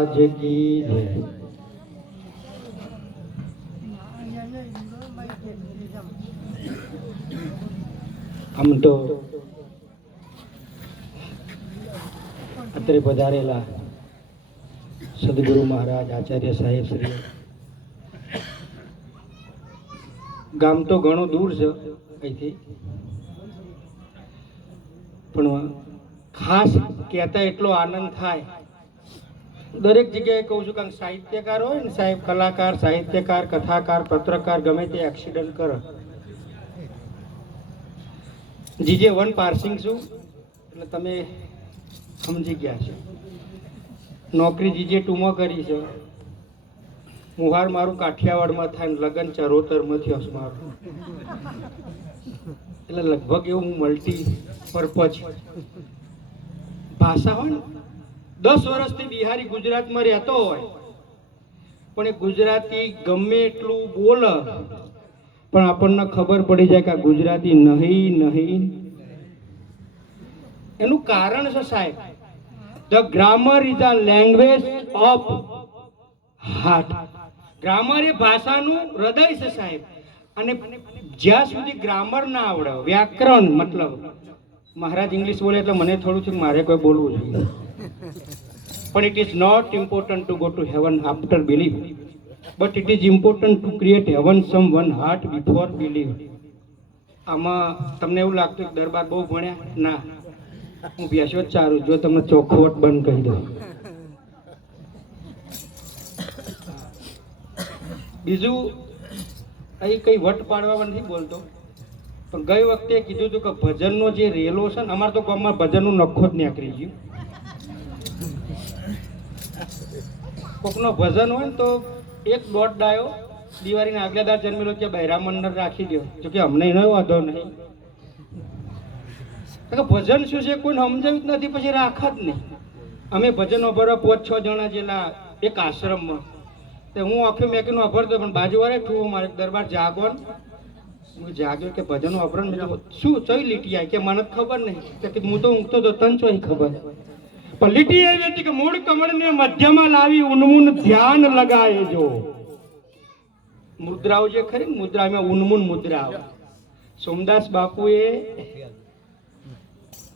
મહારાજ કી જય. આમ તો અત્રે પધારેલા સદગુરુ મહારાજ આચાર્ય સાહેબ શ્રી, ગામ તો ઘણું દૂર છે અહીંથી, પણ ખાસ કહેતા એટલો આનંદ થાય. દરેક જગ્યાએ કહું છું, કારણ સાહિત્યકાર હોય ને સાહેબ, કલાકાર, સાહિત્યકાર, કથાકાર, પત્રકાર, ગમે તે એક્સિડન્ટ કરે. જીજે વન પાર્સિંગ છું એટલે તમે સમજી ગયા છો. નોકરી જીજે ટુમાં કરી છે. મુહાર મારું કાઠિયાવાડમાં થાય ને લગન ચરોતરમાં થયો છે મારું, એટલે લગભગ એવું હું મલ્ટી પર્પઝ. ભાષા હોય ને, 10 વર્ષથી બિહારી ગુજરાતમાં રહેતો હોય પણ એ ગુજરાતી ગમે એટલું બોલે પણ આપણને ખબર પડી જાય કે આ ગુજરાતી નહીં. એનું કારણ છે સાહેબ, the grammar is a language of heart. Grammar એ ભાષાનું હૃદય છે સાહેબ. અને જ્યાં સુધી ગ્રામર ના આવડે, વ્યાકરણ મતલબ, મહારાજ ઇંગ્લિશ બોલે એટલે મને થોડું છે મારે કોઈ બોલવું જોઈએ, પણ it is not important to go to heaven after believe, but it is important to create heaven some one heart before believe. આમાં તમને એવું લાગતું કે દરબાર બહુ ભણ્યા? ના, હું બેસો જ ચારું જો તમને ચોખવટ બંધ કહી દઉં. બીજું અહીં કઈ વટ પાડવા નથી બોલતો, પણ ગઈ વખતે કીધું હતું કે ભજનનો જે રેલો છે ને, અમારે તો ગામમાં ભજનનું નખો જ નીકળી ગયું. કોકનો ભજન હોય ને તો એક દોઢ ડાયો દિવાળીના આગલા દાર જન્મેલો કે બહેરા મંડળ રાખી દો, જોકે અમને એનો વાંધો નહીં. ભજન શું છે કોઈને સમજાવ્યું જ નથી, પછી રાખા જ નહીં. અમે ભજનો ભરવા 5-6 જણા જેલા એક આશ્રમમાં, તો હું આખું મેકીનું અભરતો, પણ બાજુવાળે ઠું મારે દરબાર જાગો ને, હું જાગ્યો કે ભજનો અભરણ. શું ચઈ લીટી આવી કે મને ખબર નહીં, કે હું તો ઊંઘતો તો તન ચોઈ ખબર. પણ લીટી એવી હતી કે મૂળ કમળને મધ્યમાં લાવી ઉન્મૂન ધ્યાન લગાએ જો. મુદ્રાઓ જે ખરી ને મુદ્રા, એમાં ઉન્મૂન મુદ્રા આવે. સોમદાસ બાપુએ,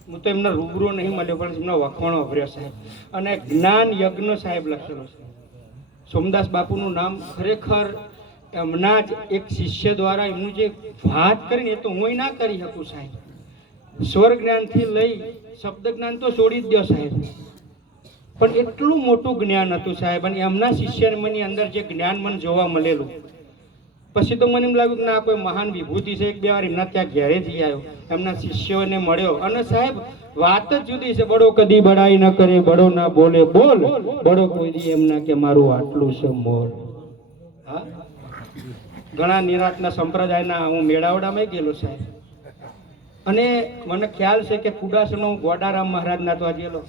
હું તો એમના રૂબરૂ નહીં મળ્યો પણ એમનો વખાણો અભર્યો સાહેબ, અને જ્ઞાન યજ્ઞ સાહેબ લખેલો છે. સોમદાસ બાપુનું નામ ખરેખર એમના જ એક શિષ્ય દ્વારા એમનું જે વાત કરીને એ તો હું ના કરી શકું સાહેબ. સ્વર જ્ઞાનથી લઈ શબ્દ જ્ઞાન તો છોડી જ દો સાહેબ, પણ એટલું મોટું જ્ઞાન હતું સાહેબ. અને એમના શિષ્યની અંદર જે જ્ઞાન મને જોવા મળેલું, પછી તો મને એમ લાગ્યું કે ના કોઈ મહાન વિભૂતિ છે. 1-2 વાર એમના ત્યાં ઘેરે જઈ આવ્યો, એમના શિષ્યોને મળ્યો, અને સાહેબ વાત જ જુદી છે. બડો કદી બડાઈ ન કરે, બડો ના બોલે બોલ, બડો કોઈ દી એમ ના કે મારું આટલું છે મોલ. હા, ઘણા નિરાંતના સંપ્રદાયના હું મેળાવડામાં ગયેલો સાહેબ, અને મને ખ્યાલ છે કે કુડાસનો ગોડારામ મહારાજના તો ગયેલો.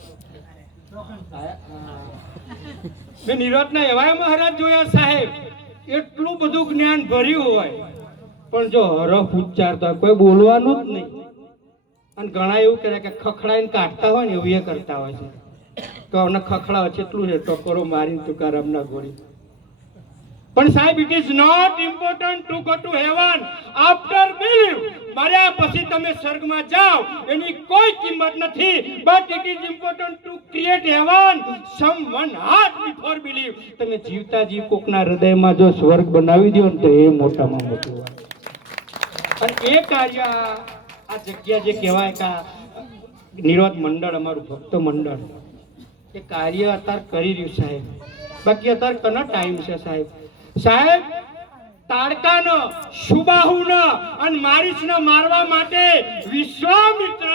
મેં નિરાંતના એવા મહારાજ જોયા સાહેબ, એટલું બધું જ્ઞાન ભર્યું હોય પણ જો હરફ ઉચ્ચારતા કોઈ બોલવાનું જ નહીં. અને ઘણા એવું કરે કે ખખડાઈને કાઢતા હોય ને એવું એ કરતા હોય છે, તો અમને ખખડાવે છે એટલું છે ટકોરો મારીને તુકારામના ગોળી. પણ સાહેબ, it is not important to go to heaven after believe. મર્યા પછી તમે સ્વર્ગમાં જાઓ એની કોઈ કિંમત નથી, but it is important to create heaven some one heart before believe. તમે જીવતા જીવ કોકના હૃદયમાં જો સ્વર્ગ બનાવી દો ને તો એ મોટામાં મોટું. અને એ કાર્ય આ જગ્યા જે કહેવાય કે નિરોધ મંડળ, અમારું ભક્ત મંડળ, એ કાર્ય અત્યારે કરી રહ્યું સાહેબ. બાકી અત્યારે કનો ટાઈમ છે સાહેબ. સાહેબ, તાડકાનો, સુબાહુનો અને મારીચને મારવા માટે વિશ્વામિત્ર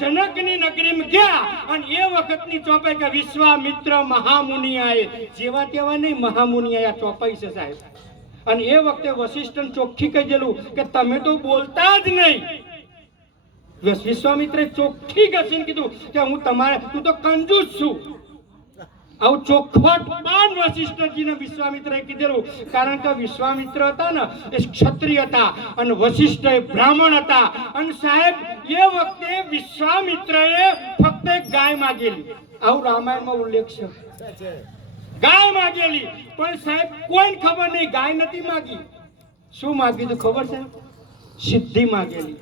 જનકની નગરીમાં ગયા, અને એ વખતની ચોપાઈ કે વિશ્વામિત્ર મહામુનિ આયે. જેવા તેવા નહીં, મહામુનિ આયા ચોપાઈ છે સાહેબ. અને એ વખતે વશિષ્ઠને ચોખ્ખી કહી દેલું કે તમે તો બોલતા જ નહીં. વિશ્વામિત્રે ચોખ્ખી ઘસીને કીધું કે હું તમારે, તું તો કંજૂસ છું. આવું ચોખવટ બાન વશિષ્ઠજીને વિશ્વામિત્રએ કીધેલું, કારણ કે વિશ્વામિત્ર હતા ને એ ક્ષત્રિય હતા અને વશિષ્ઠ એ બ્રાહ્મણ હતા. અને સાહેબ, એ વખતે વિશ્વામિત્રએ ફક્ત એક ગાય માંગેલી. આવું રામાયણમાં ઉલ્લેખ છે. ગાય માગેલી, પણ સાહેબ કોઈને ખબર નહીં ગાય નથી માગી. શું માગ્યું તો ખબર છે? સિદ્ધિ માગેલી.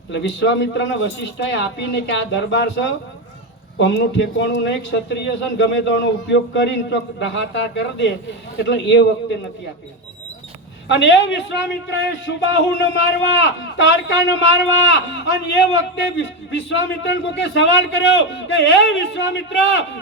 એટલે વિશ્વામિત્રને વશિષ્ઠાએ આપીને કે આ દરબાર છે, અમનું ઠેકાણું નહીં, ક્ષત્રિય છે ને ગમે તો એનો ઉપયોગ કરીને ચોક દહાતા કરી દે, એટલે એ વખતે નથી આપી. અને એ વિશ્વામિત્રએ સુબાહુને મારવા, તારકાને મારવા, અને એ વખતે વિશ્વામિત્રને કોકે સવાલ કર્યો કે હે વિશ્વામિત્ર,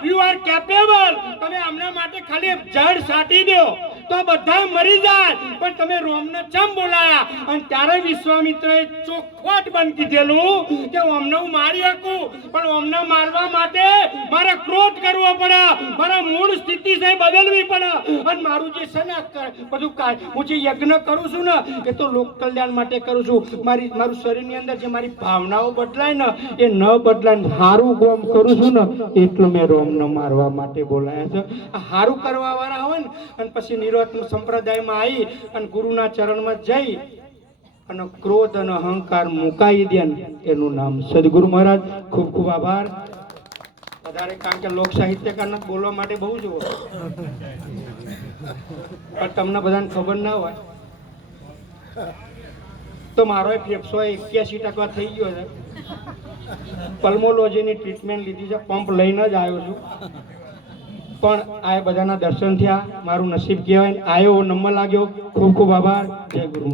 યુ આર કેપેબલ, તમે આમના માટે ખાલી જડ સાટી દો તો બધા મરી જાય, પણ તમે રોમને ચમ બોલાયા? અને ત્યારે વિશ્વામિત્રએ ચોખવટ બંધ કીધેલું કે અમને હું મારી શકું, પણ અમને મારવા માટે મારે ક્રોધ કરવો પડે, મારા મૂળ સ્થિતિ છે બદલવી પડે, અને મારું જે છે ને બધું હું જે યજ્ઞ કરું છું ને એ તો લોક કલ્યાણ માટે કરું છું. મારું શરીરની અંદર જે મારી ભાવનાઓ બદલાય ને એ ન બદલાય, હારું કામ કરું છું ને એટલું મેં રોમને મારવા માટે બોલાયા છે. આ હારું કરવા વાળા હોય ને અને પછી નિરોધ સંપ્રદાયમાં આવી અને ગુરુના ચરણમાં જઈ અને ક્રોધ અને અહંકાર મુકાઈ દે ને એનું નામ સદગુરુ મહારાજ. ખૂબ ખૂબ આભાર. વધારે કારણ કે લોક સાહિત્યકારને બોલવા માટે બહુ જુઓ, પણ તમને બધાને ખબર ના હોય તો મારો ફેફસો 81% થઈ ગયો છે. પલ્મોલોજીની ટ્રીટમેન્ટ લીધી છે, પંપ લઈને જ આવ્યો છું, પણ આ બધાના દર્શન થયા, મારું નસીબ કહેવાય. આવ્યો નંબર લાગ્યો. ખૂબ ખૂબ આભાર. જય ગુરુ.